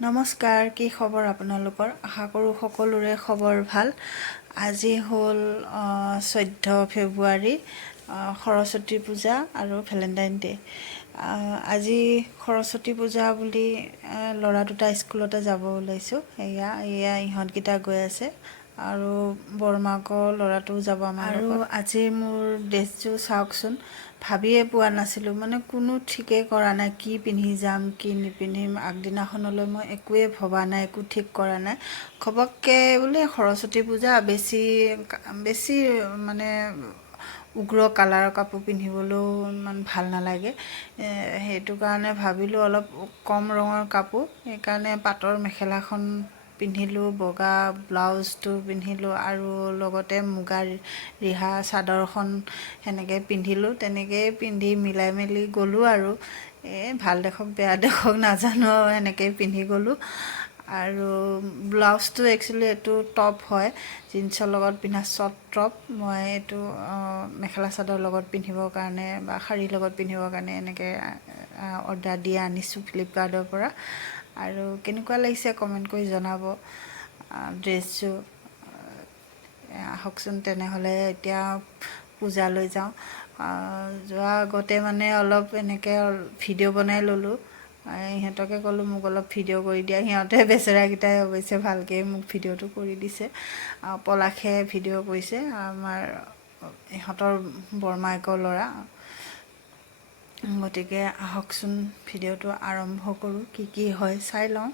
নমস্কাৰ, কি খবৰ আপোনালোকৰ? আশা কৰোঁ সকলোৰে খবৰ ভাল। আজি হ'ল 14 ফেব্ৰুৱাৰী, সৰস্বতী পূজা আৰু ভেলেণ্টাইন ডে'। আজি সৰস্বতী পূজা বুলি ল'ৰা দুটা স্কুলতে যাব ওলাইছোঁ। এয়া ইহঁতকেইটা গৈ আছে আৰু বৰমাকৰ ল'ৰাটোও যাব আমাৰ লগত। আৰু আজি মোৰ ড্ৰেছযোৰ চাওকচোন, ভাবিয়ে পোৱা নাছিলোঁ, মানে কোনো ঠিকেই কৰা নাই কি পিন্ধি যাম কি নিপিন্ধিম। আগদিনাখনলৈ মই একোৱে ভবা নাই, একো ঠিক কৰা নাই। ঘপককৈ বোলে সৰস্বতী পূজা, বেছি মানে উগ্ৰ কালাৰৰ কাপোৰ পিন্ধিবলৈও ইমান ভাল নালাগে। সেইটো কাৰণে ভাবিলোঁ অলপ কম ৰঙৰ কাপোৰ, সেইকাৰণে পাটৰ মেখেলাখন পিন্ধিলোঁ, বগা ব্লাউজটো পিন্ধিলোঁ আৰু লগতে মুগা ৰিহা চাদৰখন সেনেকৈ পিন্ধিলোঁ। তেনেকৈয়ে পিন্ধি মিলাই মেলি গ'লোঁ আৰু ভাল দেখক বেয়া দেখক নাজানো, সেনেকৈয়ে পিন্ধি গ'লোঁ। আৰু ব্লাউজটো একচুৱেলি এইটো টপ হয়, জিন্সৰ লগত পিন্ধা শ্বৰ্ট টপ। মই এইটো মেখেলা চাদৰ লগত পিন্ধিবৰ কাৰণে বা শাৰীৰ লগত পিন্ধিবৰ কাৰণে এনেকৈ অৰ্ডাৰ দি আনিছোঁ ফ্লিপকাৰ্টৰ পৰা। আৰু কেনেকুৱা লাগিছে কমেণ্ট কৰি জনাব ড্ৰেছযোৰ। আহকচোন তেনেহ'লে এতিয়া পূজালৈ যাওঁ। যোৱাৰ আগতে মানে অলপ এনেকৈ ভিডিঅ' বনাই ল'লোঁ। ইহঁতকে ক'লোঁ মোক অলপ ভিডিঅ' কৰি দিয়া। সিহঁতে বেচেৰাকেইটাই অৱশ্যে ভালকৈ মোক ভিডিঅ'টো কৰি দিছে। পলাশে ভিডিঅ' কৰিছে, আমাৰ ইহঁতৰ বৰমাকৰ ল'ৰা। গতিকে আহকচোন ভিডিঅ'টো আৰম্ভ কৰোঁ, কি হয় চাই লওঁ।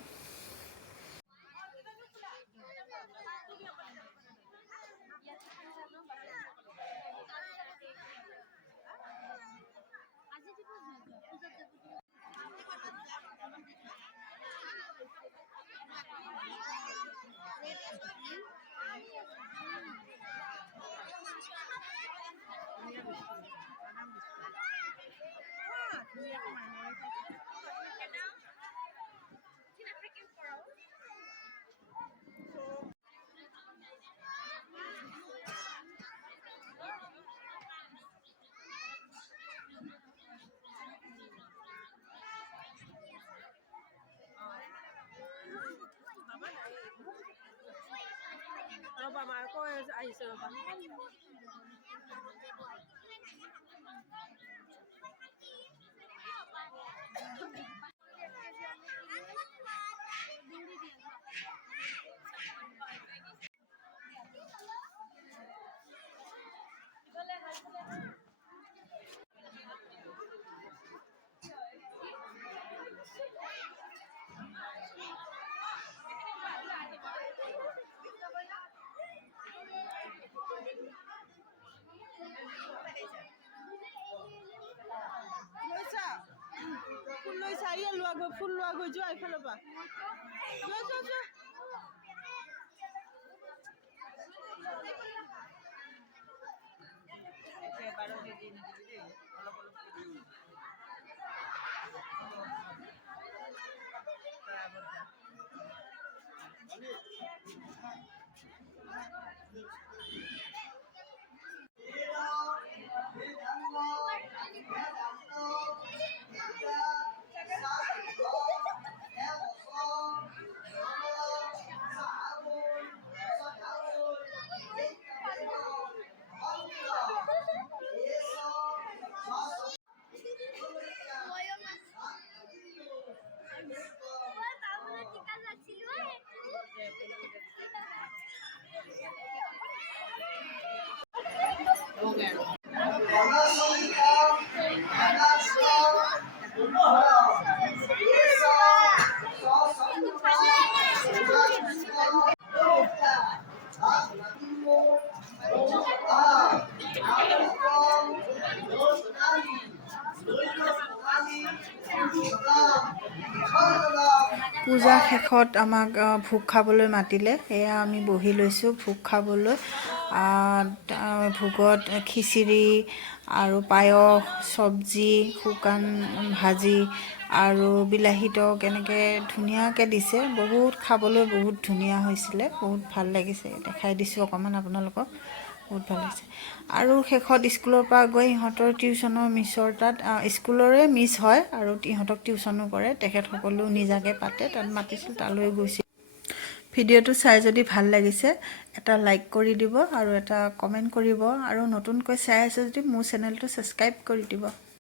ৰ'বা মাৰ কৈ আহিছে ৰ'বা। ফুল লৈছা, লোৱা গৈ, ফুল লোৱা গৈ, যোৱা এইফালৰ পৰা যোৱা। পূজা শেষত আমাক ভোগ খাবলৈ মাতিলে, সেয়া আমি বহি লৈছোঁ ভোগ খাবলৈ। ভোগত খিচিৰি আৰু পায়স, চব্জি, শুকান ভাজি আৰু বিলাহী টক এনেকৈ ধুনীয়াকৈ দিছে। বহুত খাবলৈ বহুত ধুনীয়া হৈছিলে, বহুত ভাল লাগিছে। দেখাই দিছোঁ অকণমান আপোনালোকক। বহুত ভাল হৈছে আৰু শেষত স্কুলৰ পৰা গৈ ইহঁতৰ টিউশ্যনৰ মিছৰ তাত স্কুলৰে মিছ হয় আৰু ইহঁতক টিউশ্যনো কৰে তেখেতসকলেও নিজাকৈ পাতে তাত মাতিছিল তালৈ গৈছিল ভিডিঅ'টো চাই যদি ভাল লাগিছে এটা লাইক কৰি দিব আৰু এটা কমেণ্ট কৰিব আৰু নতুনকৈ চাই আছে যদি মোৰ চেনেলটো ছাবস্ক্ৰাইব কৰি দিব